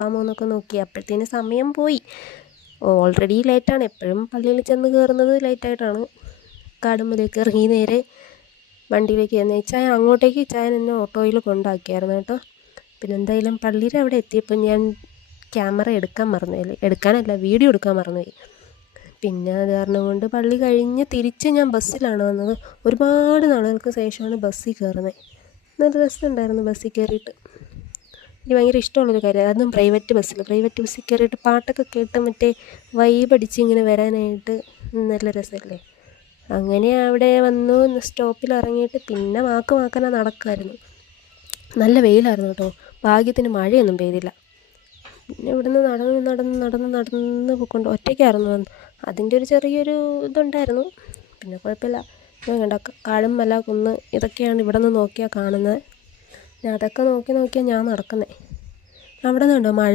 എന്നൊക്കെ നോക്കി. അപ്പോഴത്തേന് സമയം പോയി. ഓൾറെഡി ലേറ്റാണ്. എപ്പോഴും പള്ളിയിൽ ചെന്ന് കയറുന്നത് ലേറ്റായിട്ടാണ്. കാടുമ്പിലേക്ക് ഇറങ്ങി നേരെ വണ്ടിയിലേക്ക് ചെന്ന് ഇച്ചായൻ അങ്ങോട്ടേക്ക് ഇച്ചായൻ എന്നെ ഓട്ടോയിൽ കൊണ്ടാക്കിയായിരുന്നു കേട്ടോ. പിന്നെ എന്തായാലും പള്ളിയുടെ അവിടെ എത്തിയപ്പോൾ ഞാൻ ക്യാമറ എടുക്കാനല്ല വീഡിയോ എടുക്കാൻ മറന്നുപോയി. പിന്നെ അത് കാരണം കൊണ്ട് പള്ളി കഴിഞ്ഞ് തിരിച്ച് ഞാൻ ബസ്സിലാണ് വന്നത്. ഒരുപാട് നാളുകൾക്ക് ശേഷമാണ് ബസ്സിൽ കയറുന്നത്. നല്ല രസമുണ്ടായിരുന്നു ബസ്സിൽ കയറിയിട്ട്. എനിക്ക് ഭയങ്കര ഇഷ്ടമുള്ളൊരു കാര്യം. അതും പ്രൈവറ്റ് ബസ്സിൽ കയറിയിട്ട് പാട്ടൊക്കെ കേട്ട് മറ്റേ വൈബടിച്ച് ഇങ്ങനെ വരാനായിട്ട് നല്ല രസമല്ലേ. അങ്ങനെ അവിടെ വന്നു സ്റ്റോപ്പിൽ ഇറങ്ങിയിട്ട് പിന്നെ വാക്കനെ നടക്കുമായിരുന്നു. നല്ല വെയിലായിരുന്നു കേട്ടോ. ഭാഗ്യത്തിന് മഴയൊന്നും പെയ്തില്ല. പിന്നെ ഇവിടുന്ന് നടന്ന് പോയിക്കൊണ്ട് ഒറ്റയ്ക്കായിരുന്നു വന്നു. അതിൻ്റെ ഒരു ചെറിയൊരു ഇതുണ്ടായിരുന്നു. പിന്നെ കുഴപ്പമില്ല. ഞാൻ കണ്ട കാടും മല കുന്ന് ഇതൊക്കെയാണ് ഇവിടെ നിന്ന് നോക്കിയാൽ കാണുന്നത്. അതൊക്കെ നോക്കിയാണ് ഞാൻ നടക്കുന്നത്. അവിടെ നിന്നുണ്ടോ മഴ